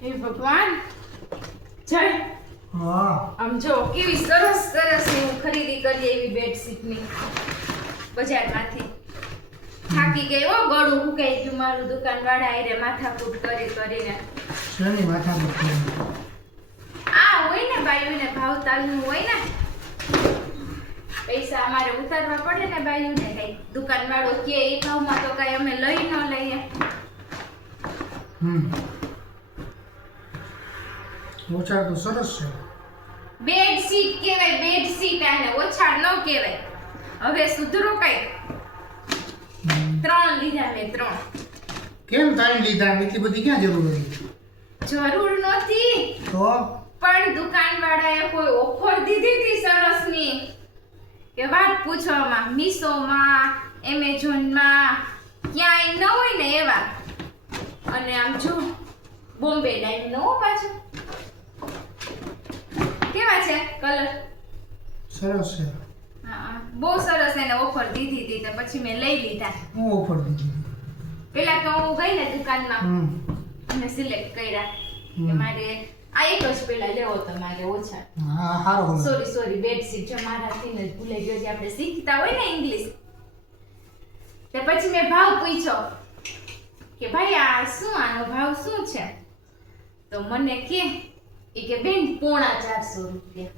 હે ભગવાન જય હા આમ જો કેવી સરસ સરસ હું ખરીદી કરી એવી બેડશીટની બજારમાંથી થાકી ગઈ હો ગળું હુકાઈ ગયું મારું દુકાનવાળા આયરે માથાકૂટ કરીને શેની માથાકૂટ આ હોય ને બાયુને ભાવતાલનું હોય ને પૈસા અમારે ઉતારવા પડે ને બાયુને કઈ દુકાનવાળો કે એ ભાવમાં તો કઈ અમે લઈ ન લઈએ ઓછા તો સરસ છે બેડશીટ કહેવાય બેડશીટ આને ઓછા ન કહેવાય હવે સુધરો કઈ 3 લીધા મેં 3 કેમ તારી લીધા એટલી બધી ક્યાં જરૂર હતી જરૂર નહોતી તો પણ દુકાનવાળાએ કોઈ ઓફર દીધી હતી સરસની કે વાત પૂછવામાં મીશોમાં એમેઝોનમાં ક્યાંય ન હોય ને એવા અને આમ જો બોમ્બે ડાઈમ નો પાછો કેવા છે કલર સરસ છે હા બહુ સરસ એને ઓફર દીધી હતી તો પછી મેં લઈ લીધા હું ઓફર દીધી પેલા તો હું ગઈ ને દુકાનમાં અને સિલેક્ટ કર્યા કે મારે આ એક જ પેલા લેવો તો મારે ઓછા હા હારો સોરી બેડશીટ જો મારાથી ને ભૂલાઈ ગયો જે આપણે શીખતા હોય ને ઇંગ્લિશ તે પછી મેં ભાવ પૂછ્યો કે ભાઈ આ શું આનો ભાવ શું છે તો મને કે બેન 450 રૂપિયા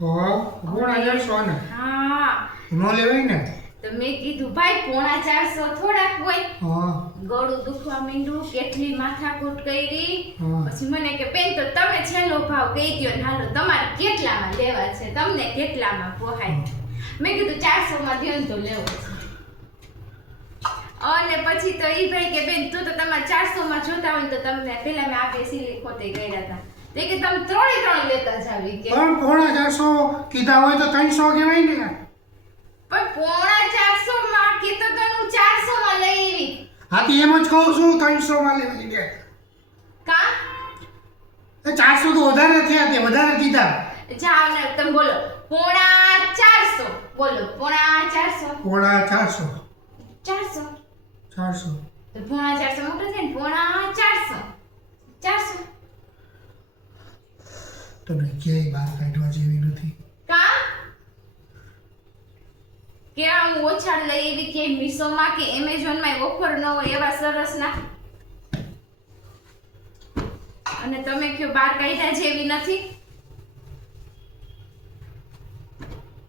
હા ગુણા જશો ને હા નો લેવાય ને તો મેં કીધું ભાઈ 450 થોડાક હોય હા ગળું દુખવા માંડ્યું કેટલી માથાકૂટ કરી હા. પછી મને કે બેન તો તમે છેલ્લો ભાવ કહી દો ને હાલો તમારે કેટલામાં લેવા છે તમને કેટલામાં પોહાય મેં કીધું 400 માં દ્યો ને તો લેવો છે અને પછી તો ઈ ભાઈ કે બેન તું તો તમારે 400 માં જોતા હોય તો તમને પેલા મેં આ બે સિલી ખોતે કર્યા હતા તે કે તમે 3 લેતા જાવી કે પણ પોણા 400 કીધા હોય તો 300 કહેવાય ને પણ 450 માં કીધું તો હું 400 માં લઈ આવી હા તો એમ જ કહું છું 300 માં લેવાની બે કા 400 તો વધારે થયા તે વધારે કીધા જાઓ ને તમે બોલો 450 બોલો 450 પોણા 400 400 400 તો 450 મોટો છે ને 450 400 તમે ક્યાંય બહાર કાઢવા જેવી નથી કા કે આમ ઓછા લઈ એવી કે મીશોમાં કે એમેઝોનમાં ઓફર ન હોય એવા સરસ ના અને તમે કયો બહાર કાઢ્યા જેવી નથી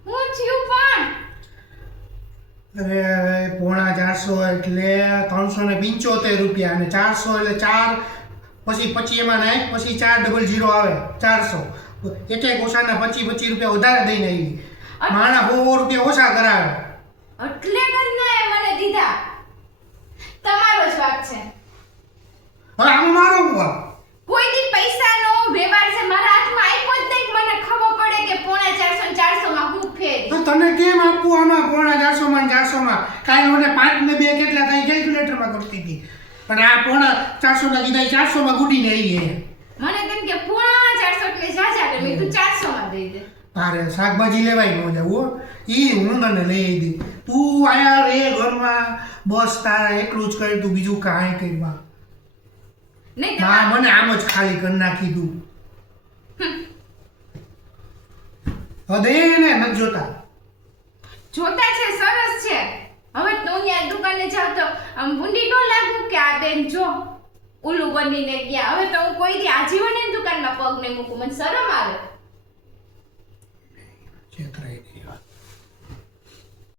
હું થયું પણ અરે પોણા 400 એટલે 375 રૂપિયા અને 400 એટલે 4 પછી એમાં નાખ પછી 400 આવે 400 એક ઓછાના 25 રૂપિયા વધારે દઈને આવી માણા 100 રૂપિયા ઓછા કરાવે એટલે ઘરના એ મને દીધા તમારો જ વાક છે હવે આમાં મારો વાંક. કોઈ દી પૈસાનો વ્યવહાર છે મારા હાથમાં આપ્યો જ નહીં મને ખબર પડે કે 450 માં હું ફેરી તો તને કેમ આપવું આમાં પોણા 400 માં 400 માં કાલ મને 5 ને 2 કેટલા થાય કેલ્ક્યુલેટરમાં કરતી હતી અને આ પોણા 400 ના કીધા 400 માં ગુડીને આવી મને તેમ કે 450 એટલે જાજા કે મેં તું 400 માં દઈ દે તારે શાકભાજી લેવાય ન જવું ઈ હું તને લઈ આવી તું આયા રે ઘરમાં બસ તારા એકલું જ કરી તું બીજું કાંઈ કરવા નહીં હા મને આમ જ ખાલી કરી નાખી તું હદે ને નથી જોતા જોતા છે સરસ છે હવે તું ત્યાં દુકાને જાવ તો આમ ભૂંડી ન લાગુ કે આ બેન જો ઉલ્લુ બનીને ગયા હવે તો હું કોઈ દી આજીવન એની દુકાનમાં પગ નહીં મૂકું મને શરમ આવે છેતરાઈ ગઈ વાત